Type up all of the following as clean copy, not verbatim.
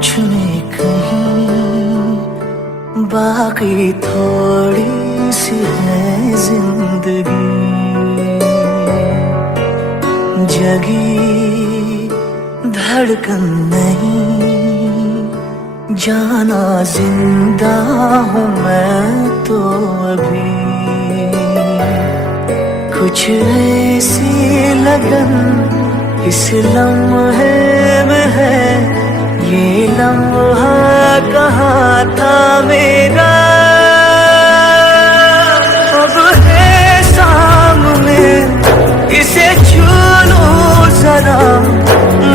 मुझ में कहीं बाकी थोड़ी सी है जिंदगी, जगी धड़कन नहीं, जाना जिंदा हूँ मैं तो अभी। कुछ ऐसी लगन इस लम्हे में है, ये लम्हा कहाँ था मेरा, अब है सामने, इसे छू लूं जरा,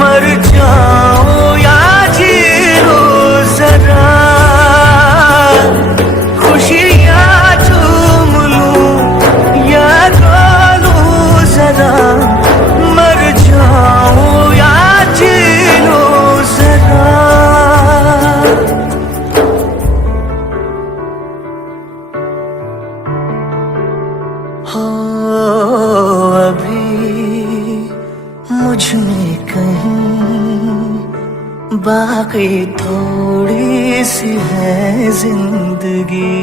मर जाऊं या जी लूं जरा, खुशियाँ चूम लूं या रो लूं जरा, मर जाऊं या जी लूं जरा। हो अभी मुझ में कहीं बाकी थोड़ी सी है जिंदगी।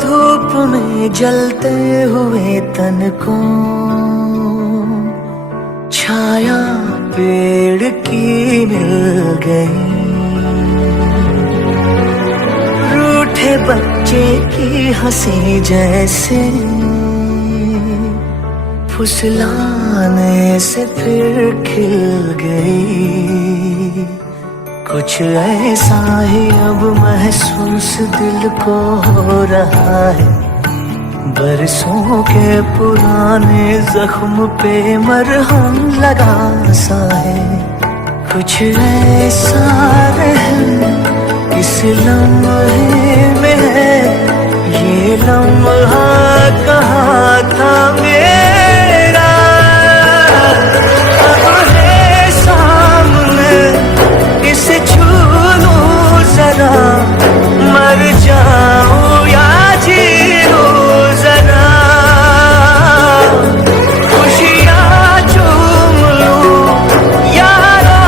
धूप में जलते हुए तन को छाया पेड़ की मिल गई, रूठे बच्चे की हंसी जैसे फुसलाने से फिर खिल गई। कुछ ऐसा ही अब महसूस दिल को हो रहा है, बरसों के पुराने जख्म पे मरहम लगा सा है। कुछ ऐसा रहम इस लम्हे में है, ये लम्हा कहाँ था मेरा, अब है सामने, इसे छू लूं जरा, मर जाऊं या जी लूं जरा, खुशियाँ चूम लूं या रो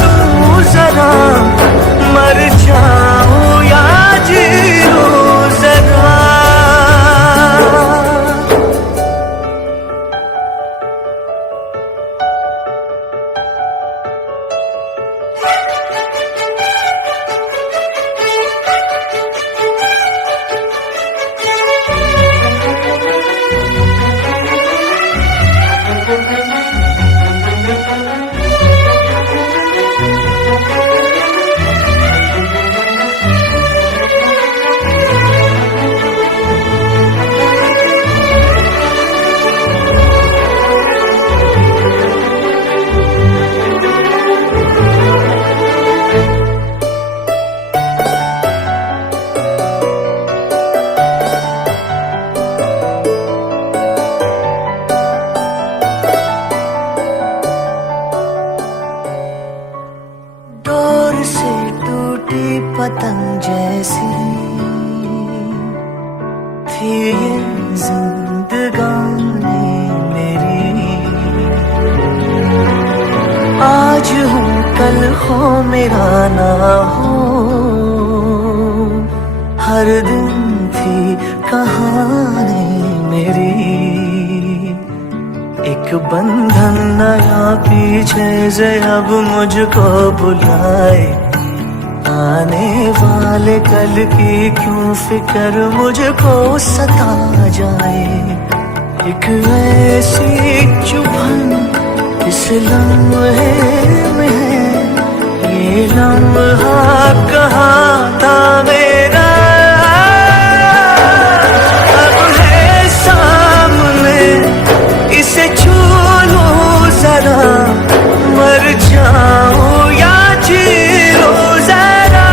लूं जरा, मर जाऊं या जी लूं जरा। से टूटी पतंग जैसी थी ये जिंदगानी मेरी, आज हूँ कल हो मेरा ना हो, हर दिन थी कहानी मेरी। एक बंधन नया पीछे से अब मुझको बुलाए, आने वाले कल की क्यों फिक्र मुझको सता जाए। एक ऐसी चुभन इस लम्हे में लम्हा कहाँ था मेरा, अब है सामने, इसे छू लूं जरा, मर जाऊं या जी लूं जरा,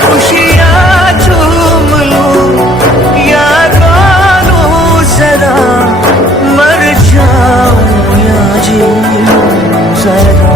खुशियाँ झूम लूं या रो लूं जरा, मर जाऊं या जी लूं जरा।